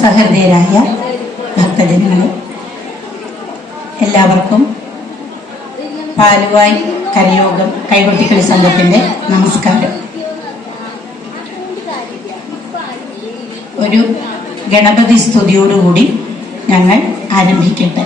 സഹൃദയരായ ഭക്തജനങ്ങളെ എല്ലാവർക്കും പാലുവായി കരയോഗം കൈകൊട്ടിക്കളി സംഘത്തിന്റെ നമസ്കാരം. ഒരു ഗണപതി സ്തുതിയോടുകൂടി ഞങ്ങൾ ആരംഭിക്കട്ടെ.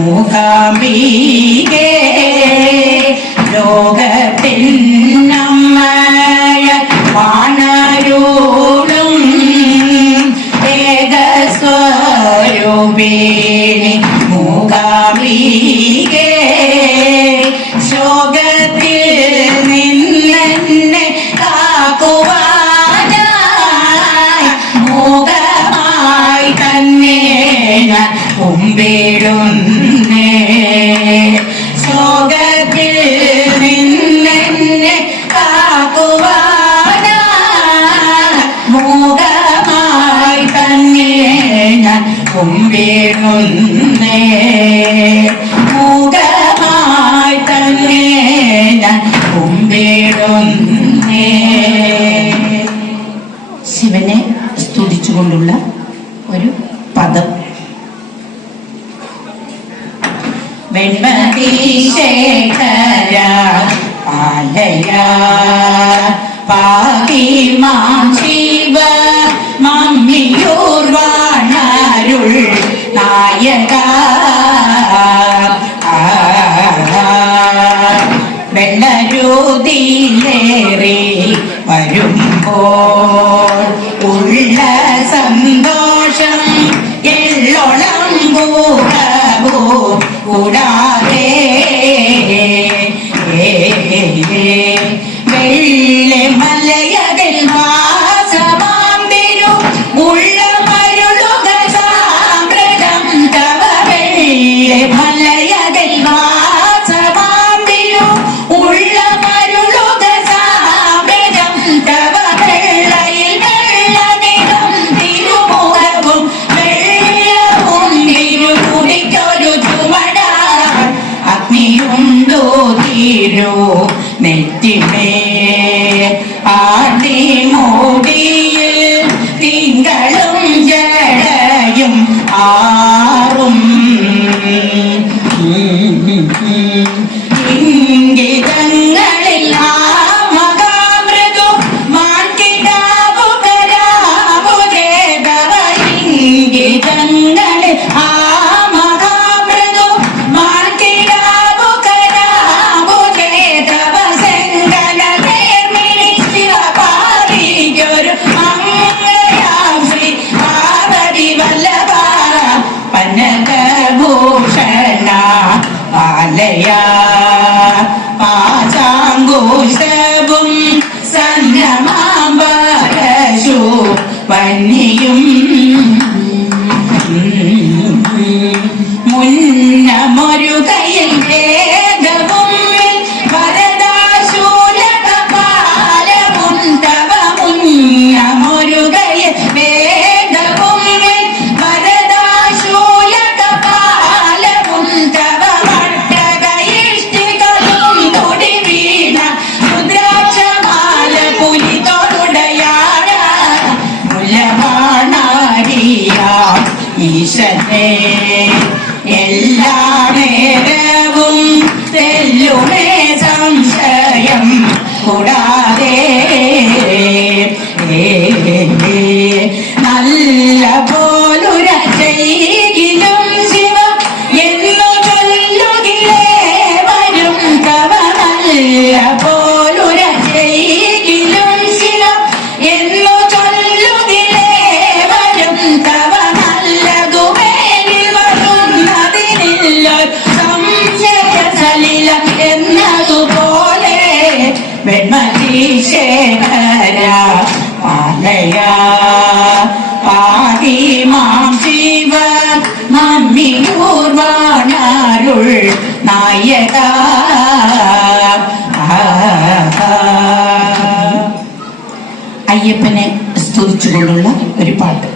മൂകാംബികേ ലോകത്തിൽ നമ്മള വാണരോളും ഏകസ്വരൂപിണി മൂകാംബികേ. മുമ്പേ മുന്നേ വെള്ളരൂതിയിലേറി വരുമ്പോ 你。അതിശേഖര പാലയാ പാതിമാം ജീവ അയ്യപ്പനെ സ്തുതിച്ചുകൊണ്ടുള്ള ഒരു പാട്ട്.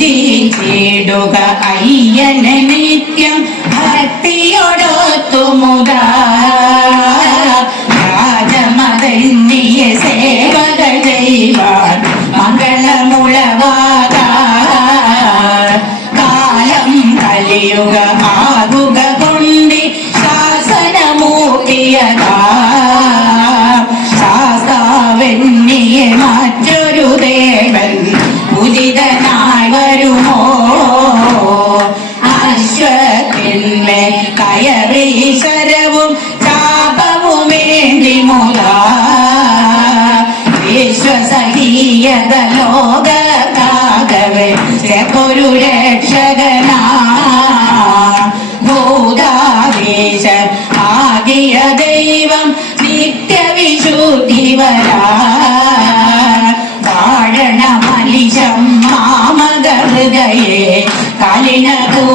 പൂജിച്ചിടുക അയ്യനെ നിത്യം ഭക്തിയോടൊത്തുമുതാ yoga. சிவரா வாழன மலிஷம் மாமகருதையே கலினதோ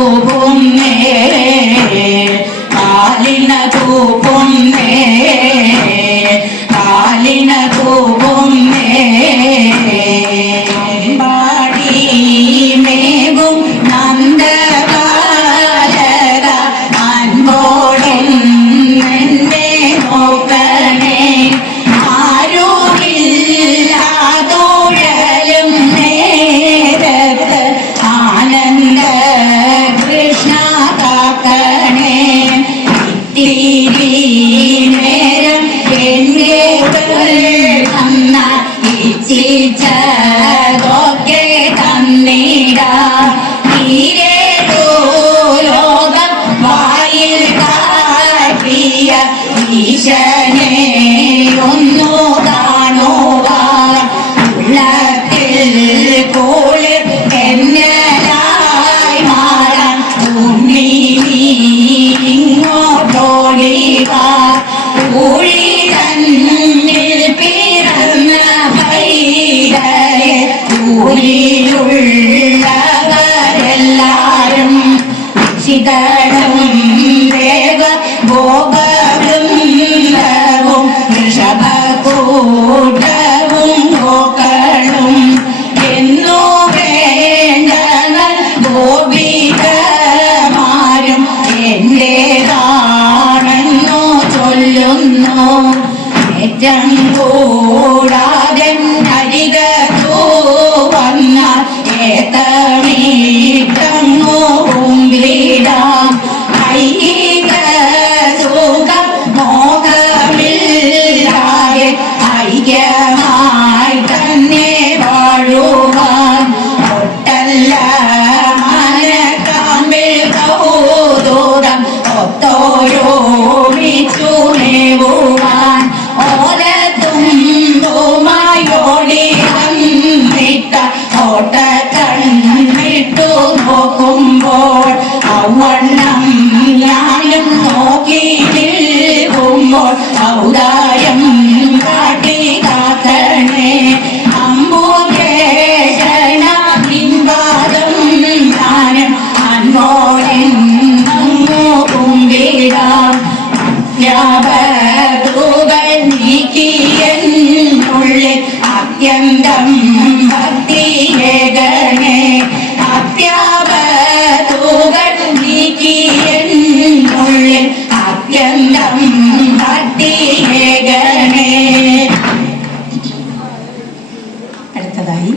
അടുത്തതായി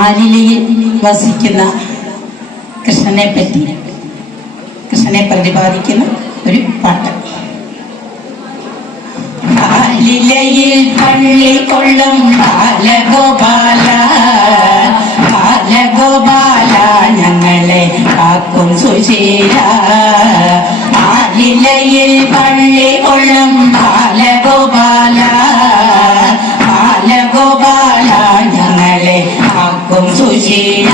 ആലിലയിൽ വസിക്കുന്ന കൃഷ്ണനെ പറ്റി കൃഷ്ണനെ പ്രതിപാദിക്കുന്ന ഒരു പാട്ട്. ആലിലയിൽ പള്ളി കൊള്ളും ബാലഗോപാല ബാലഗോപാല ഞങ്ങളെ കാക്കും സുശീല. ആലിലയിൽ പള്ളി കൊള്ളും ബാലഗോപാല ബാലഗോപാല ഞങ്ങളെ കാക്കും സുശീല.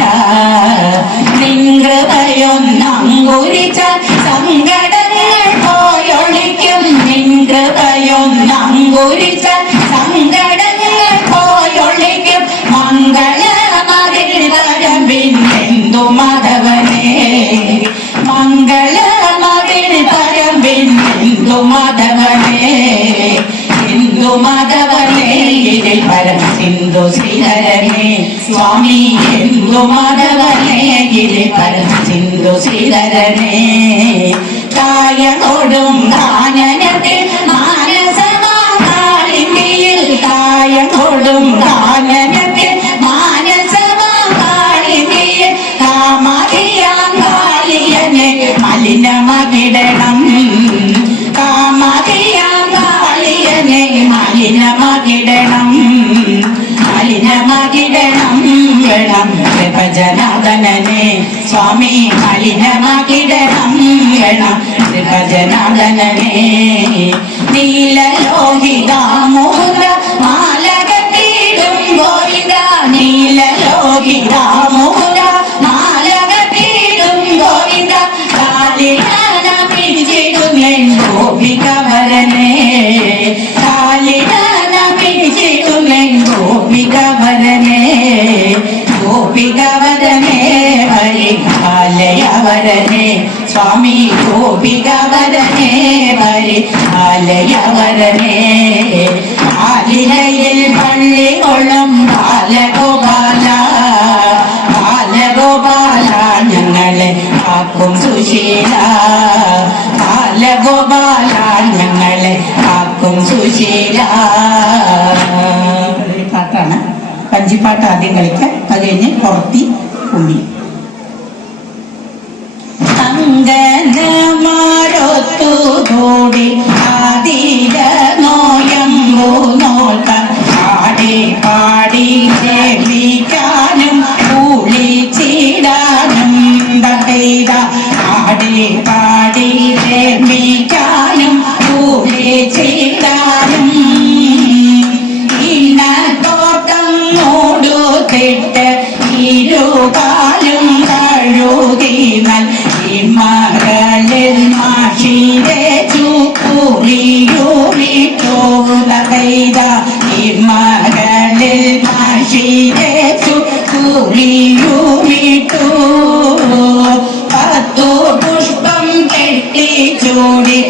നിങ്കൃപയൊന്നങ്കുരിച്ച സങ്കടങ്ങൾ പോയൊളിക്കും നിങ്കൃപയൊന്നങ്കുരിച്ച മാധവനേ ഹിന്ദു മാധവനേ ഇതിൽ പരം സിന്ധു ശ്രീധരനേ. സ്വാമി ഹിന്ദു മാധവനേ ഇതിൽ പരം സിന്ധു ശ്രീധരനേ. കായ കൊടുങ്കാ മലിനമകിടണം വേണം കൃപജനാദനനെ സ്വാമി മലിനമാക്കിടണം വേണം കൃപജനാദനനെ നീലലോഹിതാമോദ പരിപാലയവരനെ സ്വാമി ഗോപികവരനെ പരിപാലയവരനെ ആലിലയിൽ പള്ളി കൊള്ളും ബാലഗോപാല ബാലഗോപാല ഞങ്ങളെ കാക്കും സുശീല. ബാലഗോപാല ഞങ്ങളെ കാക്കും സുശീല. പാട്ടാണ് പഞ്ചിപ്പാട്ട് ആദ്യം കളിക്കാൻ അത് കഴിഞ്ഞ് പുറത്തി കുമ്മി Dito. മാഷിരെ ചുക്കുറിയൂറിട്ടു പത്തു പുഷ്പം കെട്ടി ചൂടി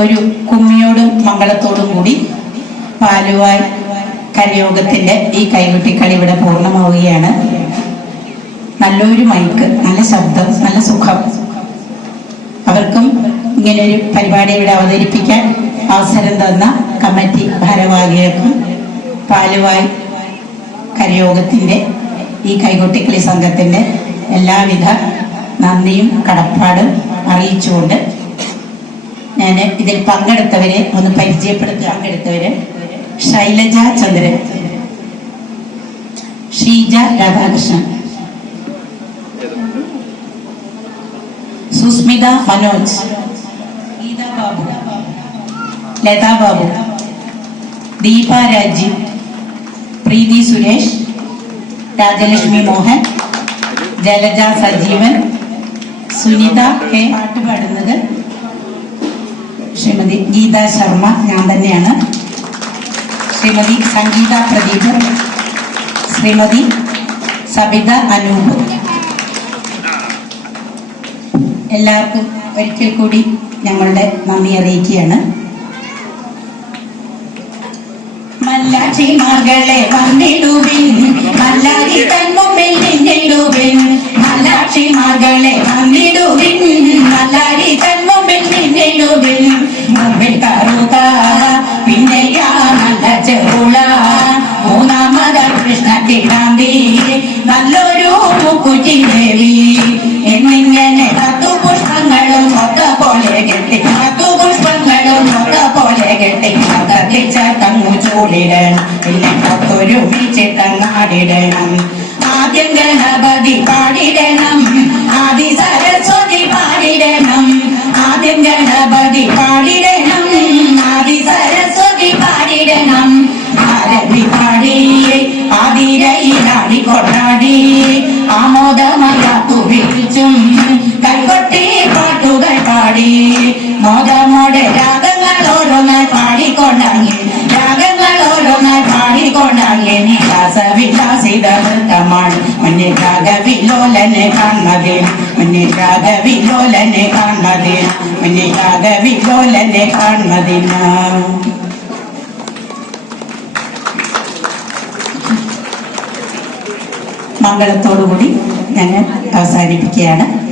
ഒരു കുമ്മിയോടും മംഗളത്തോടും കൂടി പാലുവായ് കരയോഗത്തിന്റെ ഈ കൈകൊട്ടിക്കളി ഇവിടെ പൂർണമാവുകയാണ്. നല്ലൊരു മൈക്ക് നല്ല ശബ്ദം നല്ല സുഖം. അവർക്കും ഇങ്ങനെ ഒരു പരിപാടി ഇവിടെ അവതരിപ്പിക്കാൻ അവസരം തന്ന കമ്മിറ്റി ഭാരവാഹികൾക്കും പാലുവായ് കരയോഗത്തിന്റെ ഈ കൈകൊട്ടിക്കളി സംഘത്തിന്റെ എല്ലാവിധ നന്ദിയും കടപ്പാടും അറിയിച്ചുകൊണ്ട് ഞാൻ ഇതിൽ പങ്കെടുത്തവരെ ഒന്ന് പരിചയപ്പെടുത്തി പങ്കെടുത്തവര്. ശൈലജ ചന്ദ്രൻ. ഷീജ രാധാകൃഷ്ണൻ. സുസ്മിത മനോജ്. ബാബു. ലതാ ബാബു. ദീപ രാജീവ് പ്രീതി സുരേഷ്. രാജലക്ഷ്മി മോഹൻ. ജലജ സജീവൻ. സുനിത കെ. പാട്ട് പാടുന്നത് ശ്രീമതി ഗീത ശർമ്മ ഞാൻ തന്നെയാണ്. ശ്രീമതി സംഗീത പ്രദീപ് ശ്രീമതി സബിത അനൂപ്. എല്ലാവർക്കും ഒരിക്കൽ കൂടി ഞങ്ങളുടെ നന്ദി അറിയിക്കുകയാണ്. മല്ലാച്ചി മകളെ വന്നിടുവിൻ മല്ലാരി തൻ നിന്നിടുവിൻ. നിന്നിടുവിൻ മകളെ വന്നിടുവിൻ മല്ലാരി തന്മുമ്പിൽ നിന്നിടുവിൻ മുമ്പിൽ കറുക പിന്നെയാ നല്ല ചെറുള മൂന്നാമത കൃഷ്ണ കിടാന്തി നല്ലൊരു മുക്കുറ്റി ദേവി എന്നിങ്ങനെ പത്തു പുഷ്പങ്ങളും ഒക്കെ പോലെ കെട്ടി പത്തു പുഷ്പങ്ങളും ഒക്കെ പോലെ കെട്ടി കത്തിച്ചട്ടങ്ങു ചൂടിടണം പിന്നെ പത്തൊരു ചിട്ടങ്ങാടിടണം ആദ്യം ഗണപതി പാടിടണം ആമോദമയാത്തു വിളിച്ചും കൈകൊട്ടി പാട്ടുകൾ പാടി. മോദമോടെ രാഗങ്ങൾ ഓരോന്നായി പാടിക്കൊണ്ടാങ്ങി. രാഗങ്ങൾ ഓരോന്നായി പാടിക്കൊണ്ടാങ്ങി. വിലാസവിലാസിത വൃത്തമാണ് മുന്നിൽ രാഗവിലോലനെ കാണുന്നതിൽ. മുന്നിൽ രാഗവിലോലനെ കാണുന്നതിൽ. മുന്നിൽ രാഗവിലോലനെ കാണുന്നതിന് മംഗളത്തോടുകൂടി ഞാൻ അവസാനിപ്പിക്കുകയാണ്.